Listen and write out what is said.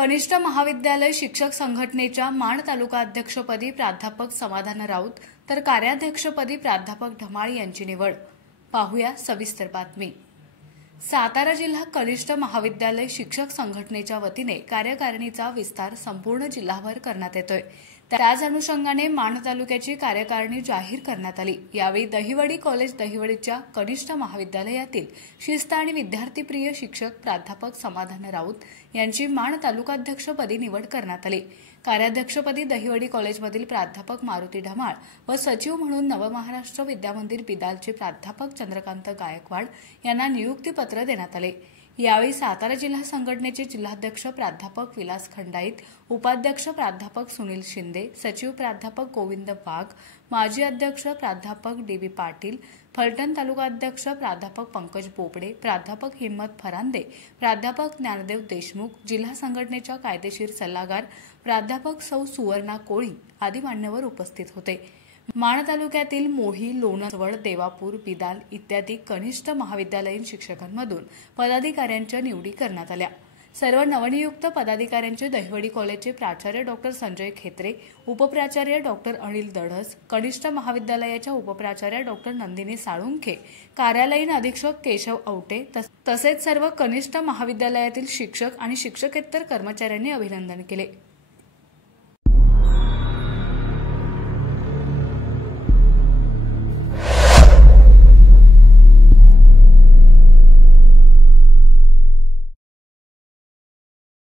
कनिष्ठ महाविद्यालय शिक्षक संघटनेच्या माण तालुका अध्यक्षपदी प्राध्यापक समाधान राऊत तर कार्याध्यक्षपदी प्राध्यापक ढमाळ यांची निवड। पाहूया सविस्तर बातमी। सातारा जिल्हा कनिष्ठ महाविद्यालय शिक्षक संघटनेच्या वतीने कार्यकारिणीचा विस्तार संपूर्ण जिल्हाभर करण्यात येतोय। त्याच अनुषंगाने माण तालुक्याची कार्यकारिणी जाहीर करण्यात आली। यावेळी दहिवडी कॉलेज दहिवडीच्या कनिष्ठ महाविद्यालयातील शिस्त आणि विद्यार्थीप्रिय शिक्षक प्राध्यापक समाधान राऊत यांची माण तालुकाध्यक्षपदी निवड करण्यात आली। कार्याध्यक्षपदी दहिवडी कॉलेजमधील प्राध्यापक मारुती ढमाळ व सचिव म्हणून नवमहाराष्ट्र विद्यामंदिर बिदालचे प्राध्यापक चंद्रकांत गायकवाड यांना नियुक्तीपत्र देण्यात आले। यावेळी सातारा जिल्हा संघटनेचे जिल्हाध्यक्ष प्राध्यापक विलास खंडाईत, उपाध्यक्ष प्राध्यापक सुनील शिंदे, सचिव प्राध्यापक गोविंद वाघ, माजी अध्यक्ष प्राध्यापक डी.बी. पाटील, फलटण तालुका अध्यक्ष प्राध्यापक पंकज बोबडे, प्राध्यापक हिम्मत फरांदे, प्राध्यापक ज्ञानदेव देशमुख, जिल्हा संघटनेच्या कायदेशीर सल्लागार प्राध्यापक सौ सुवर्णा कोळी आदी मान्यवर उपस्थित होते। माण तालुक्यातील मोही, लोणवड, देवापूर, बिदाल इत्यादी कनिष्ठ महाविद्यालयीन शिक्षकांमधून पदाधिकाऱ्यांच्या निवडी करण्यात आल्या। सर्व नवनियुक्त पदाधिकाऱ्यांचे दहिवडी कॉलेजचे प्राचार्य डॉ. संजय खेत्रे, उपप्राचार्य डॉ. अनिल दढस, कनिष्ठ महाविद्यालयाच्या उपप्राचार्य डॉ. नंदिनी साळुंखे, कार्यालयीन अधीक्षक केशव औटे तसेच सर्व कनिष्ठ महाविद्यालयातील शिक्षक आणि शिक्षकेतर कर्मचाऱ्यांनी अभिनंदन केले।